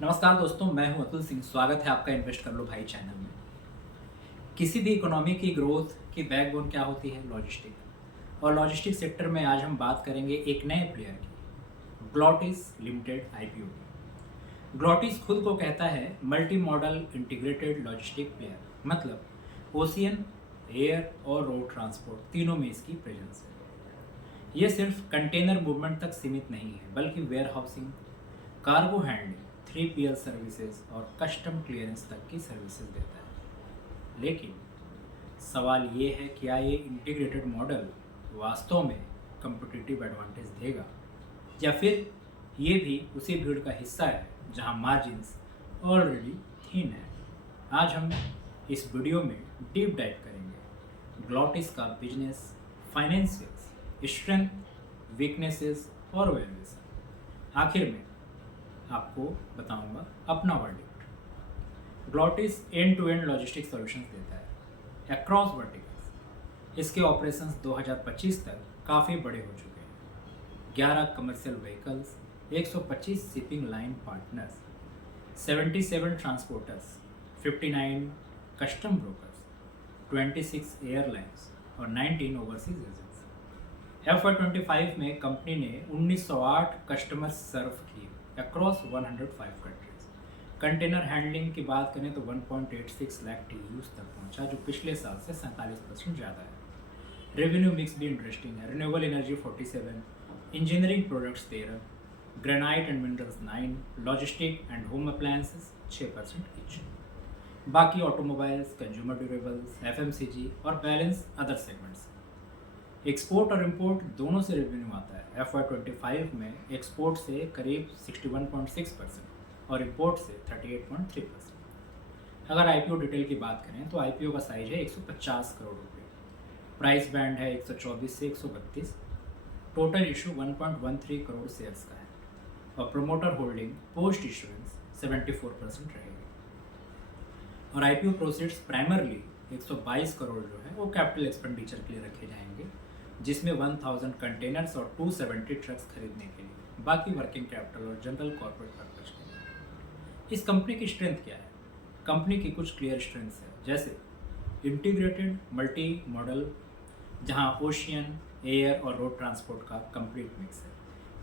नमस्कार दोस्तों, मैं हूं अतुल सिंह। स्वागत है आपका इन्वेस्ट कर लो भाई चैनल में। किसी भी इकोनॉमी की ग्रोथ की बैकबोन क्या होती है? लॉजिस्टिक। और लॉजिस्टिक सेक्टर में आज हम बात करेंगे एक नए प्लेयर की, ग्लोटिस लिमिटेड आईपीओ की। ग्लोटिस खुद को कहता है multi modal integrated logistic player, मतलब ओशियन, एयर और रोड ट्रांसपोर्ट तीनों में इसकी प्रेजेंस है। ये सिर्फ कंटेनर मूवमेंट तक सीमित नहीं है, बल्कि warehousing, cargo handling, 3PL services और कस्टम क्लियरेंस तक की सर्विसेज देता है। लेकिन सवाल ये है, क्या ये इंटीग्रेटेड मॉडल वास्तव में कम्पिटिटिव एडवांटेज देगा, या फिर ये भी उसी भीड़ का हिस्सा है जहां मार्जिन्स ऑलरेडी थिन है। आज हम इस वीडियो में डीप डाइव करेंगे ग्लोटिस का बिजनेस, फाइनेंशियल्स, स्ट्रेंथ, वीकनेसेस और वैल्यूएशन। आखिर में आपको बताऊंगा अपना verdict. Glottis end to end logistic solutions देता है अक्रॉस वर्टिकल्स। इसके ऑपरेशंस 2025 तक काफ़ी बड़े हो चुके हैं। 11 commercial vehicles, 125 shipping line partners, 77 transporters, 59 custom brokers, 26 airlines और 19 ओवरसीज एजेंट्स। FY25 में कंपनी ने 1908 कस्टमर्स सर्व किए अक्रॉस 105 कंट्रीज। कंटेनर हैंडलिंग की बात करें तो 1.86 लाख TEUs तक पहुंचा, जो पिछले साल से 47% ज़्यादा है। रेवेन्यू मिक्स भी इंटरेस्टिंग है। Renewable energy 47, engineering products 13, granite and minerals 9, logistic and home appliances 6% each. बाकी ऑटोमोबाइल्स, कंज्यूमर ड्यूरेबल्स, FMCG और बैलेंस अदर सेगमेंट्स। एक्सपोर्ट और इंपोर्ट दोनों से रेवेन्यू आता है। FY25 में एक्सपोर्ट से करीब 61.6% और इंपोर्ट से 38.3%। अगर IPO डिटेल की बात करें तो IPO का साइज है 150 करोड़ रुपये। प्राइस बैंड है 124 से 132। टोटल इशू 1.13 करोड़ शेयर्स का है और प्रोमोटर होल्डिंग पोस्ट इशुएंस 74% रहेगी। और IPO प्रोसीड्स प्राइमरली 122 करोड़ जो है वो कैपिटल एक्सपेंडिचर के लिए रखे जाएंगे, जिसमें 1000 कंटेनर्स और 270 ट्रक्स खरीदने के लिए, बाकी वर्किंग कैपिटल और जनरल कॉर्पोरेट पर्पज के लिए। इस कंपनी की स्ट्रेंथ क्या है? कंपनी की कुछ क्लियर स्ट्रेंथ्स है, जैसे इंटीग्रेटेड मल्टी मॉडल, जहां ओशियन, एयर और रोड ट्रांसपोर्ट का कंप्लीट मिक्स है।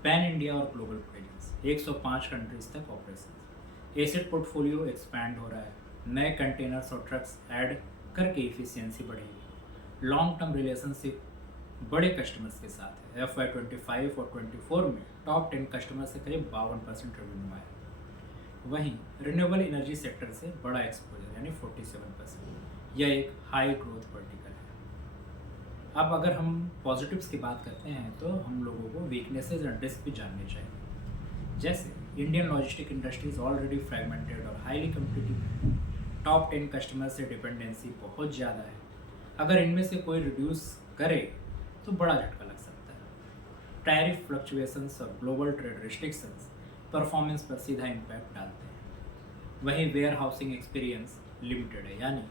पैन इंडिया और ग्लोबल प्रेजेंस, 105 कंट्रीज तक ऑपरेशन। एसेट पोर्टफोलियो एक्सपैंड हो रहा है, नए कंटेनर्स और ट्रक्स ऐड करके इफिशियंसी बढ़ेगी। लॉन्ग टर्म रिलेशनशिप बड़े कस्टमर्स के साथ है। FY25 और 24 में टॉप 10 कस्टमर से करीब 52% रेवेन्यू आया। वहीं रिन्यूएबल एनर्जी सेक्टर से बड़ा एक्सपोजर यानी 47%। यह एक हाई ग्रोथ वर्टिकल है। अब अगर हम पॉजिटिव्स की बात करते हैं तो हम लोगों को वीकनेसेस एंड रिस्क भी जानने चाहिए। जैसे Indian logistic industry is already fragmented और हाईली कम्पिटिटिव है। टॉप 10 कस्टमर से डिपेंडेंसी बहुत ज़्यादा है। अगर इनमें से कोई रिड्यूस करे तो बड़ा झटका लग सकता है। टैरिफ फ्लक्चुएशंस और ग्लोबल ट्रेड रिस्ट्रिक्शंस परफॉर्मेंस पर सीधा इम्पैक्ट डालते हैं। वहीं वेयर हाउसिंग एक्सपीरियंस लिमिटेड है, यानी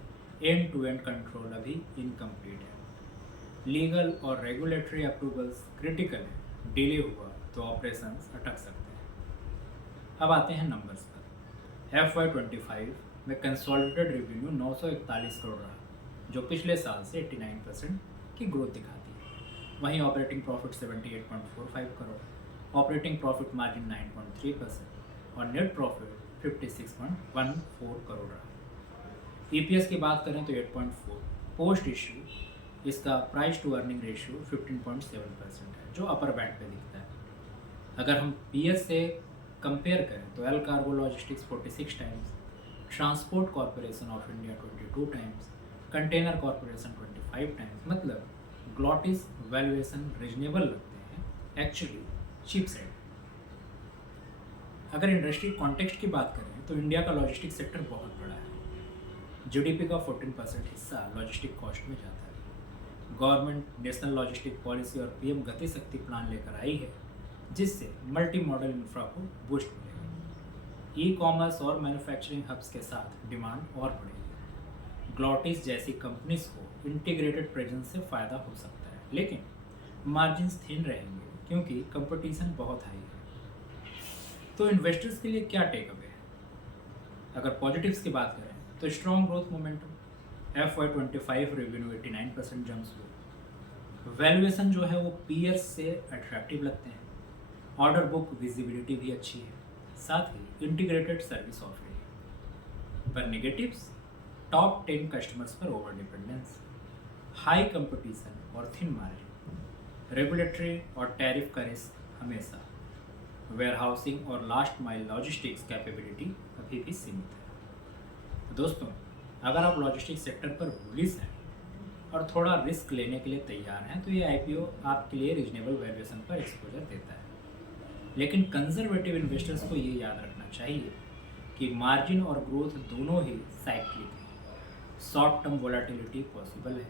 एंड टू एंड कंट्रोल अभी इनकम्प्लीट है। लीगल और रेगुलेटरी अप्रूवल्स क्रिटिकल है, डिले हुआ तो ऑपरेशंस अटक सकते हैं। अब आते हैं नंबर्स पर। FY25 में कंसोलिडेटेड रेवेन्यू 941 करोड़ रहा, जो पिछले साल से 89% की ग्रोथ दिखाती है। वहीं operating profit 78.45 crore, operating profit margin 9.3% और नेट प्रॉफिट 56.14 करोड़ रहा। EPS की बात करें तो 8.4, पोस्ट इश्यू इसका प्राइस टू अर्निंग रेशियो 15.7% है, जो अपर बैंड पे दिखता है। अगर हम PS से कंपेयर करें तो L cargo logistics 46 times, transport corporation of India 22 times, container corporation 25 times. मतलब ग्लोटिस वैल्यूएशन रीजनेबल लगते हैं, एक्चुअली चीप साइड। अगर इंडस्ट्री कॉन्टेक्स्ट की बात करें तो इंडिया का लॉजिस्टिक सेक्टर बहुत बड़ा है। GDP का 14% हिस्सा लॉजिस्टिक कॉस्ट में जाता है। गवर्नमेंट नेशनल लॉजिस्टिक पॉलिसी और PM गति शक्ति प्लान लेकर आई है, जिससे मल्टी मॉडल इंफ्रा को बूस्ट मिलेगा। ई-कॉमर्स और मैन्युफैक्चरिंग हब्स के साथ डिमांड और बढ़ेगी। ग्लोटिस जैसी कंपनीज को इंटीग्रेटेड प्रेजेंस से फ़ायदा हो सकता है, लेकिन मार्जिन्स थिन रहेंगे क्योंकि कंपटीशन बहुत हाई है। तो इन्वेस्टर्स के लिए क्या टेक अवे है? अगर पॉजिटिव्स की बात करें तो strong growth momentum, FY25 revenue 89% jumps हुए, वैल्यूएशन जो है वो पीयर्स से अट्रैक्टिव लगते हैं, ऑर्डर बुक विजिबिलिटी भी अच्छी है, साथ ही इंटीग्रेटेड सर्विस ऑफरिंग। पर नेगेटिव्स, टॉप 10 कस्टमर्स पर ओवर डिपेंडेंस, हाई कंपटीशन और थिन मार्जिन, रेगुलेटरी और टैरिफ का रिस्क हमेशा, वेयरहाउसिंग और लास्ट माइल लॉजिस्टिक्स कैपेबिलिटी अभी भी सीमित है। तो दोस्तों, अगर आप लॉजिस्टिक्स सेक्टर पर बुलिश हैं और थोड़ा रिस्क लेने के लिए तैयार हैं तो ये आईपीओ आपके लिए रीजनेबल वैल्यूएशन पर एक्सपोजर देता है। लेकिन कंजर्वेटिव इन्वेस्टर्स को ये याद रखना चाहिए कि मार्जिन और ग्रोथ दोनों ही साइक्लिक हैं, शॉर्ट टर्म वोलेटिलिटी पॉसिबल है।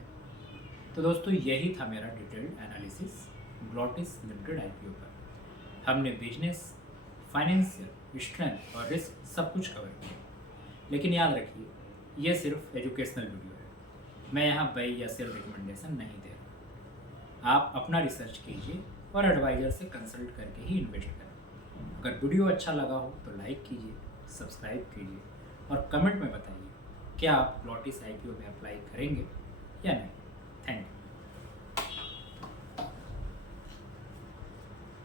तो दोस्तों, यही था मेरा detailed analysis glottis limited IPO पर। हमने बिजनेस, फाइनेंशियल स्ट्रेंथ और रिस्क सब कुछ कवर किया। लेकिन याद रखिए, ये सिर्फ एजुकेशनल वीडियो है, मैं यहाँ बाई या सेल रिकमेंडेशन नहीं दे रहा। आप अपना रिसर्च कीजिए और एडवाइज़र से कंसल्ट करके ही इन्वेस्ट करें। अगर वीडियो अच्छा लगा हो तो लाइक कीजिए, सब्सक्राइब कीजिए और कमेंट में बताइए क्या आप ग्लॉटिस आईपीओ में अप्लाई करेंगे या नहीं। Thank you.